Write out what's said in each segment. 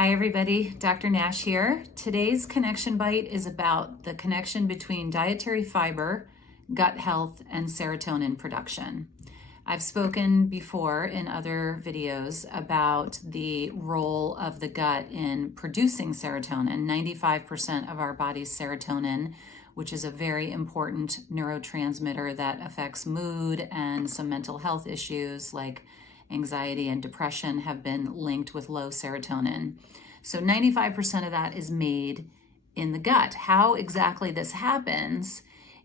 Hi everybody, Dr. Nash here. Today's Connection Bite is about the connection between dietary fiber, gut health, and serotonin production. I've spoken before in other videos about the role of the gut in producing serotonin. 95% of our body's serotonin, which is a very important neurotransmitter that affects mood and some mental health issues like anxiety and depression, have been linked with low serotonin. So 95% of that is made in the gut. How exactly this happens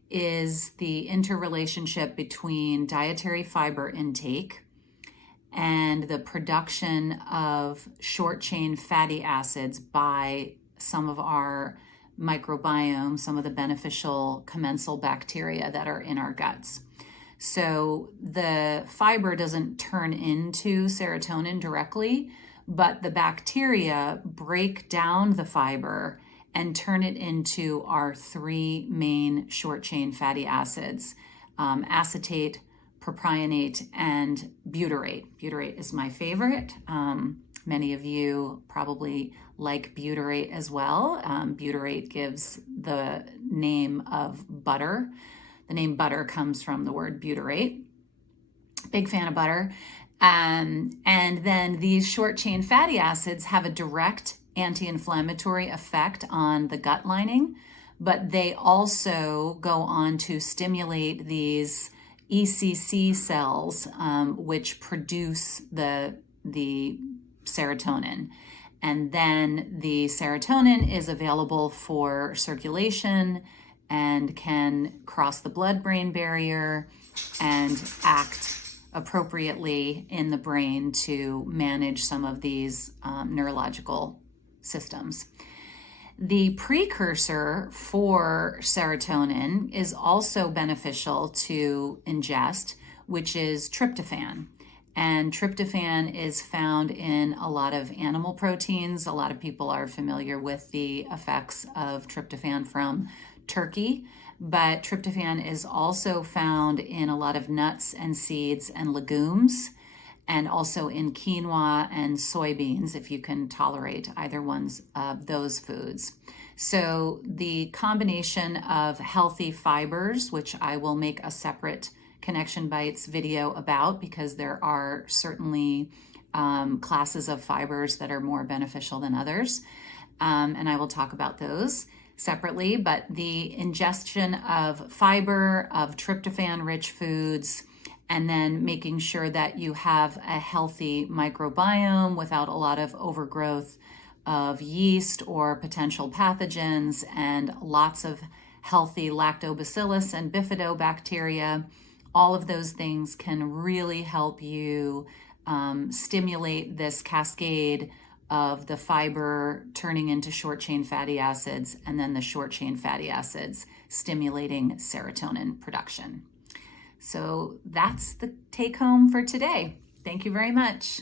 is the interrelationship between dietary fiber intake and the production of short-chain fatty acids by some of our microbiome, some of the beneficial commensal bacteria that are in our guts. So the fiber doesn't turn into serotonin directly, but the bacteria break down the fiber and turn it into our three main short-chain fatty acids, acetate, propionate, and butyrate. Butyrate is my favorite. Many of you probably like butyrate as well. Butyrate gives the name of butter. The name butter comes from the word butyrate. Big fan of butter. And then these short chain fatty acids have a direct anti-inflammatory effect on the gut lining, but they also go on to stimulate these ECC cells, which produce the serotonin. And then the serotonin is available for circulation and can cross the blood-brain barrier and act appropriately in the brain to manage some of these neurological systems. The precursor for serotonin is also beneficial to ingest, which is tryptophan. And tryptophan is found in a lot of animal proteins. A lot of people are familiar with the effects of tryptophan from turkey, but tryptophan is also found in a lot of nuts and seeds and legumes, and also in quinoa and soybeans, if you can tolerate either ones of those foods. So the combination of healthy fibers, which I will make a separate Connection Bites video about, because there are certainly classes of fibers that are more beneficial than others, and I will talk about those separately. But the ingestion of fiber, of tryptophan-rich foods, and then making sure that you have a healthy microbiome without a lot of overgrowth of yeast or potential pathogens, and lots of healthy lactobacillus and bifidobacteria. All of those things can really help you stimulate this cascade of the fiber turning into short-chain fatty acids, and then the short-chain fatty acids stimulating serotonin production. So that's the take home for today. Thank you very much.